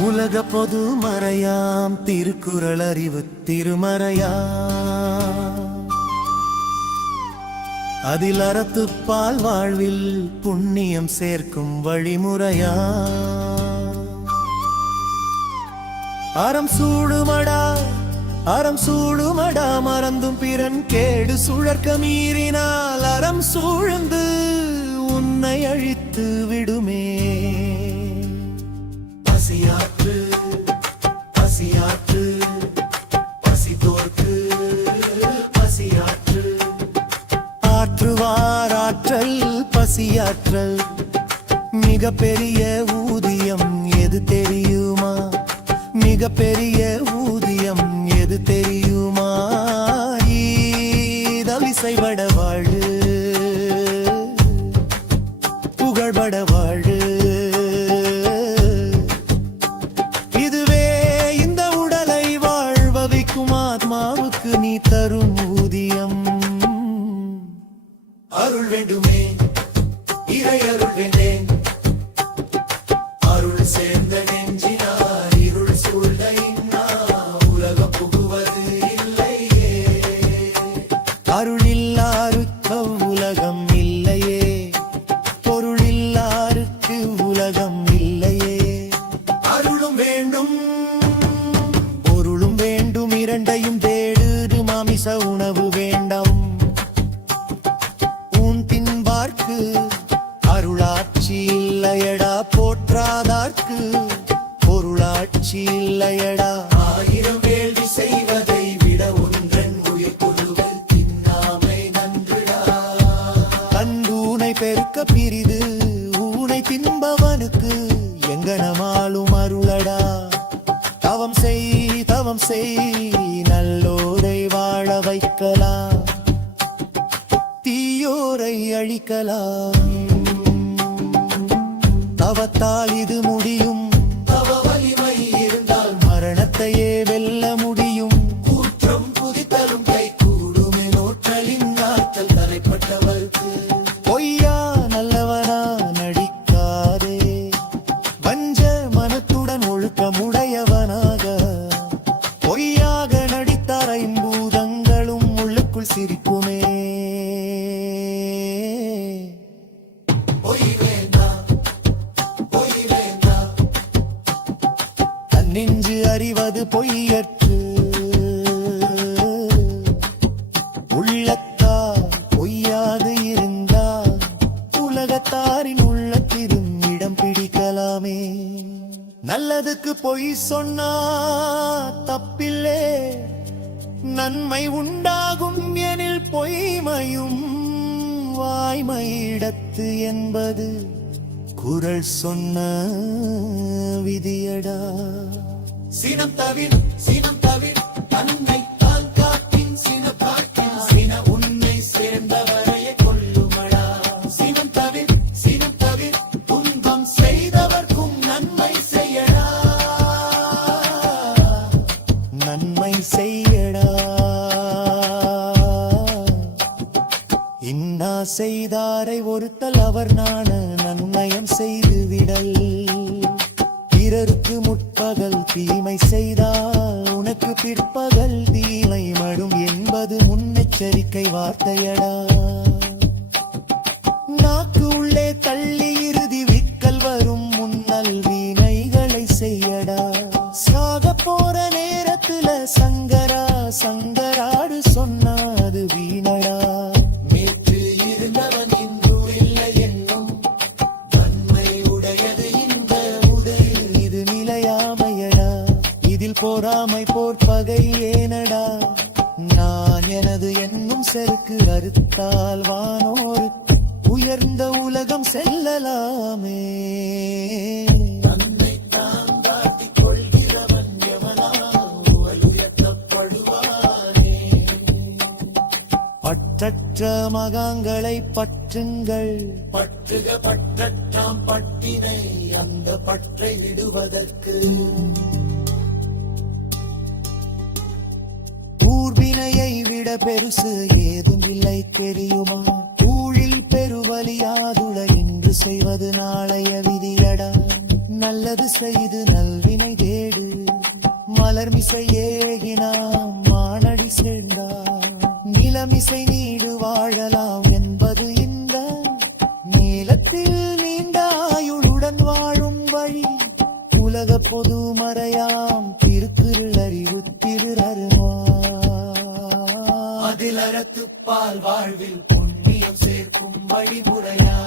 உலக பொது மறையாம் திருக்குறள் அறிவு திருமறையா அதில் அறத்துப்பால் வாழ்வில் புண்ணியம் சேர்க்கும் வழிமுறையா அறம் சூடுமடா மறந்தும் பிறன் கேடு சுழற்க மீறினால் அறம் சூழ்ந்து உன்னை அழித்து விடுமே. பசியாற்று பசித்தோர்க்கு பசியாற்று ஆற்றுவார் ஆற்றல் பசியாற்றல் மிக பெரிய ஊதியம் எது தெரியுமா? மிக பெரிய ஊதியம் எது தெரியுமா? ஈதலிசைபட வாழு புகழ்பட வாழு இதுவே இந்த உடலை வாழ்வதைக்கும் ஆத்மாவுக்கு நீ தரும் ஊதியம். அருள் வேண்டுமே இறை அருள் வேண்டேன் அருள் சேர்ந்த நெஞ்சினார் இருள் சூழ்ந்த இன்னா உலகம் புகுவது இல்லையே. அருள் இல்லாருக்கு உலகம் இல்லையே பொருள் இல்லாருக்கு உலகம் இல்லையே. அருளும் வேண்டும் பொருளும் வேண்டும் இரண்டையும் தேடு மாமிச உணவு வேண்டாம். அருளாட்சி இல்லையடா போற்றாதார்க்கு பொருளாட்சி இல்லையடா. ஆயிரம் வேள்வி செய்வதை விட ஒன்றன் உயிர் கொள்ளுதல் தின்னாமை நன்றுடா. அன்பூனை பெருக்க பிரிது ஊனை தின்பவனுக்கு எங்கனமாலும் அருளடா. தவம் செய் நல்லோரை வாழ வைக்கலாம் தீயோரை அழிக்கலாம். தவத்தால் இது முடியும் தவ வலிமை இருந்தால் மரணத்தையே வெல்ல முடியும். கூற்றம் புதித்தலும் கை கூடுமே நோற்றலின் ஆற்றல் தலைப்பட்டவர்க்கு. பொய்யா நல்லவனா நடிக்காதே வஞ்ச மனத்துடன் ஒழுக்கமுடையவனாக. பொய்யாக நடித்தார் ஐம்பூதங்களும் உள்ளுக்குள் சிரிக்குமே. நெஞ்சு அறிவது பொய்யற்று உள்ளத்தால் பொய்யாது இருந்தால் உலகத்தாரின் உள்ளத்திலும் இடம் பிடிக்கலாமே. நல்லதுக்கு பொய் சொன்னா தப்பில்லே நன்மை உண்டாகும் எனில் பொய்மையும் வாய்மையிடத்து என்பது குறள் சொன்ன விதியடா. சினம் தவிர தன்னை தான் காப்பின் சின பாட்டின் சின உன்னை சேர்ந்தவரையே கொள்ளுமடா. சினம் தவிர துன்பம் செய்தவர்க்கும் நன்மை செய்யடா. நன்மை செய்யடா இன்னா செய்தாரை ஒருத்தல் அவர் நாண நன்மயம் செய்து விடல். பிறருக்கு முற்பகல் தீமை செய்தால் உனக்கு பிற்பகல் தீமை மடும் என்பது முன்னெச்சரிக்கை வார்த்தையடா. நாக்கு உள்ளே தள்ளி இறுதி விக்கல் வரும் முன்னல் வீணைகளை செய்யடா. சாக போற நேரத்துல சங்கராடு சொன்னாது வீணடா. போராமை போர்ப்பகை ஏனடா. நான் எனது என்னும் செருக்கு அறுத்தால் வானோரு உயர்ந்த உலகம் செல்லலாமே. பற்றற்ற மகாங்களை பற்றுங்கள் பற்றுக பற்றற்றாம் பட்டினை அந்த பற்றை விடுவதற்கு. ஊர்வினையை விட பெருசு ஏதும் இல்லை தெரியுமா? ஊழில் பெருவலியாதுள இன்று செய்வது நாளைய விதியடா. நல்லது செய்து நல்வினை தேடு மலர்மிசை ஏகினாம் மானடி சேர்ந்தார் நிலமிசை நீடு வாழலாம் என்பது இந்த நீலத்தில் நீண்ட ஆயுளுடன் வாழும் வழி உலக பொது மறையாம் திருக்குறள் அறிவு திருரருமா அதில் அறத்துப்பால் வாழ்வில் புண்ணியம் சேர்க்கும் வழிமுறையா